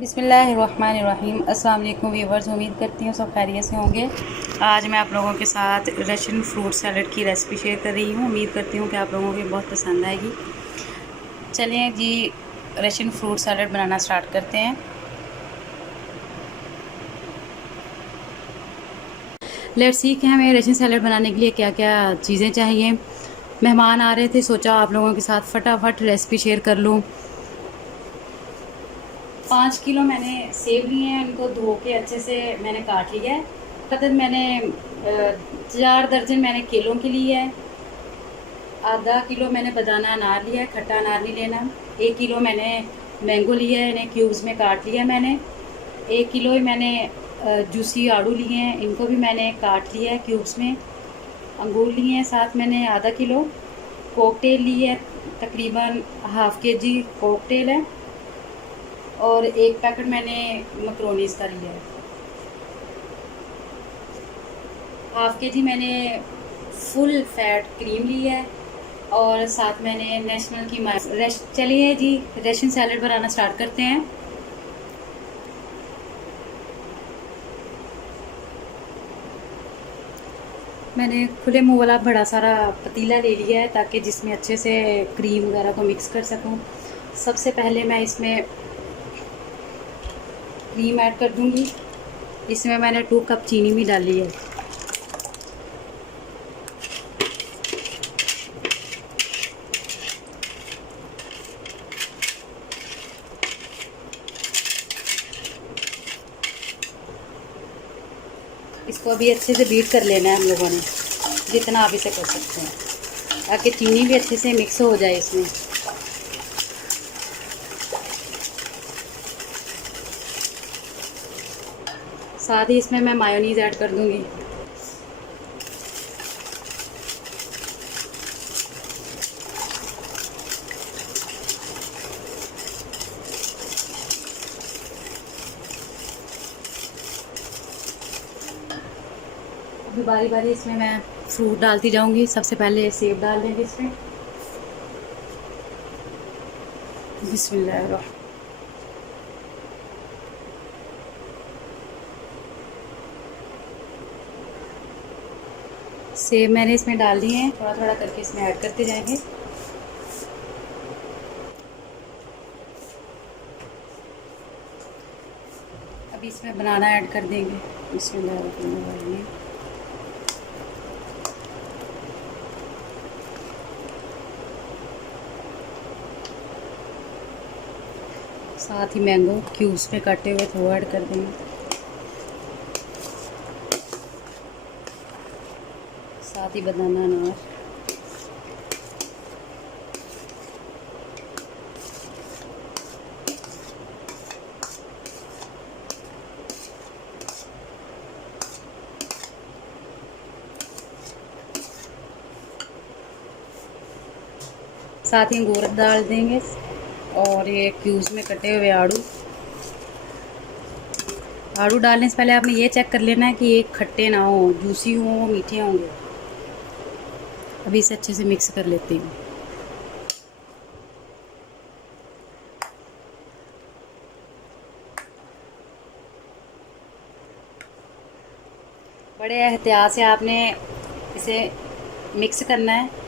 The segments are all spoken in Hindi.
बिस्मिल्लाहिर्रहमानिर्रहीम। अस्सलाम वालेकुम व्यूअर्स, उम्मीद करती हूँ सब खैरियत से होंगे। आज मैं आप लोगों के साथ रशियन फ्रूट सैलड की रेसिपी शेयर कर रही हूँ। उम्मीद करती हूँ कि आप लोगों को बहुत पसंद आएगी। चलिए जी, रशियन फ्रूट सैलड बनाना स्टार्ट करते हैं। लेट्स सी कि हमें रशियन सैलड बनाने के लिए क्या क्या चीज़ें चाहिए। मेहमान आ रहे थे, सोचा आप लोगों के साथ फटाफट रेसिपी शेयर कर लूँ। 5 किलो मैंने सेब लिए हैं, उनको धो के अच्छे से मैंने काट लिया है। मतलब मैंने 4 दर्जन मैंने केलों के लिए है। आधा किलो मैंने बनाना अनार लिया है, खट्टा अनार नहीं लेना। 1 किलो मैंने मैंगो लिया है, इन्हें क्यूब्स में काट लिया मैंने। 1 किलो ही मैंने जूसी आड़ू लिए हैं, इनको भी मैंने काट लिया है क्यूब्स में। अंगूर लिए हैं साथ मैंने आधा किलो। कोकटेल ली है, तकरीबन हाफ़ केजी कोकटेल है। और 1 पैकेट मैंने मकरोनीज़ का लिया है। हाफ़ केजी मैंने फुल फैट क्रीम ली है। और साथ मैंने नेशनल की चलिए जी, रशियन सैलड बनाना स्टार्ट करते हैं। मैंने खुले मुंह वाला बड़ा सारा पतीला ले लिया है ताकि जिसमें अच्छे से क्रीम वगैरह को मिक्स कर सकूं। सबसे पहले मैं इसमें क्रीम ऐड कर दूंगी। इसमें मैंने 2 कप चीनी भी डाली है। इसको अभी अच्छे से बीट कर लेना है हम लोगों ने, जितना आप इसे कर सकते हैं, ताकि चीनी भी अच्छे से मिक्स हो जाए इसमें। साथ ही इसमें मैं मायोनीज़ ऐड कर दूंगी। अभी बारी बारी इसमें मैं फ्रूट डालती जाऊंगी। सबसे पहले सेब डाल देंगे इसमें। बिस्मिल्लाह। सेब मैंने इसमें डाल दिए हैं, थोड़ा थोड़ा करके इसमें ऐड करते जाएंगे। अभी इसमें बनाना ऐड कर देंगे। बिस्मिल्लाह। साथ ही मैंगो क्यूब्स में कटे हुए वो ऐड कर देंगे। साथ ही बनाना अनार। साथ ही अंगूर डाल देंगे और ये क्यूब्स में कटे हुए आड़ू। आड़ू डालने से पहले आपने ये चेक कर लेना है कि ये खट्टे ना हो, जूसी हो, मीठे होंगे। अभी इसे अच्छे से मिक्स कर लेते हैं। बड़े एहतियात से आपने इसे मिक्स करना है।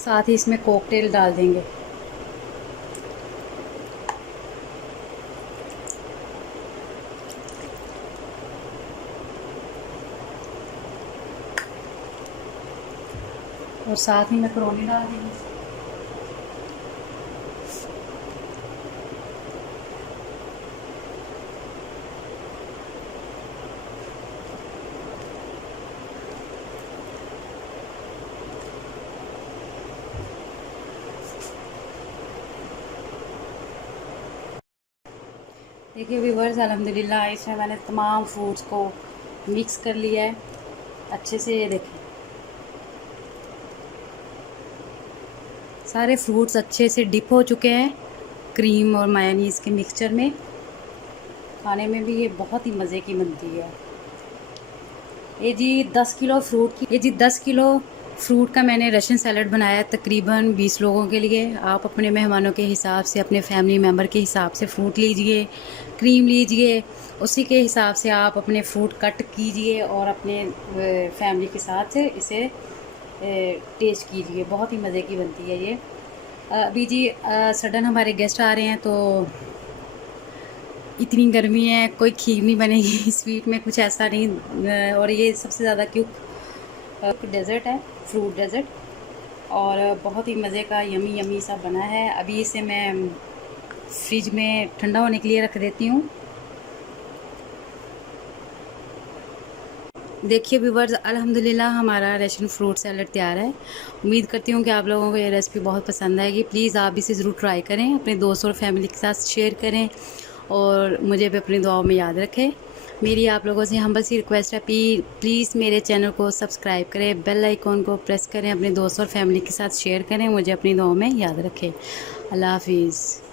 साथ ही इसमें कॉकटेल डाल देंगे। और साथ ही मैकरोनी डाल देंगे। देखिए व्यूअर्स, अल्हम्दुलिल्लाह इसमें मैंने तमाम फ्रूट्स को मिक्स कर लिया है अच्छे से। ये देखें सारे फ्रूट्स अच्छे से डिप हो चुके हैं क्रीम और मायोनीज़ के मिक्सचर में। खाने में भी ये बहुत ही मज़े की बनती है। ये जी 10 किलो फ्रूट का मैंने रशियन सैलड बनाया है तकरीबन 20 लोगों के लिए। आप अपने मेहमानों के हिसाब से, अपने फैमिली मेम्बर के हिसाब से फ्रूट लीजिए, क्रीम लीजिए, उसी के हिसाब से आप अपने फ्रूट कट कीजिए और अपने फैमिली के साथ इसे टेस्ट कीजिए। बहुत ही मज़े की बनती है ये। अभी जी सडन हमारे गेस्ट आ रहे हैं तो इतनी गर्मी है, कोई खीर नहीं बनेगी स्वीट में, कुछ ऐसा नहीं। और ये सबसे ज़्यादा क्यूट डेज़र्ट है, फ्रूट डेज़र्ट, और बहुत ही मज़े का यमी यमी सा बना है। अभी इसे मैं फ्रिज में ठंडा होने के लिए रख देती हूँ। देखिए व्यूवर्स, अल्हम्दुलिल्लाह हमारा रशियन फ्रूट सैलड तैयार है। उम्मीद करती हूँ कि आप लोगों को ये रेसिपी बहुत पसंद आएगी। प्लीज़ आप इसे ज़रूर ट्राई करें, अपने दोस्तों और फैमिली के साथ शेयर करें और मुझे भी अपनी दुआओं में याद रखें। मेरी आप लोगों से हम्बल सी रिक्वेस्ट है, प्लीज़ मेरे चैनल को सब्सक्राइब करें, बेल आइकॉन को प्रेस करें, अपने दोस्तों और फैमिली के साथ शेयर करें, मुझे अपनी दुआओं में याद रखें। अल्लाह हाफिज़।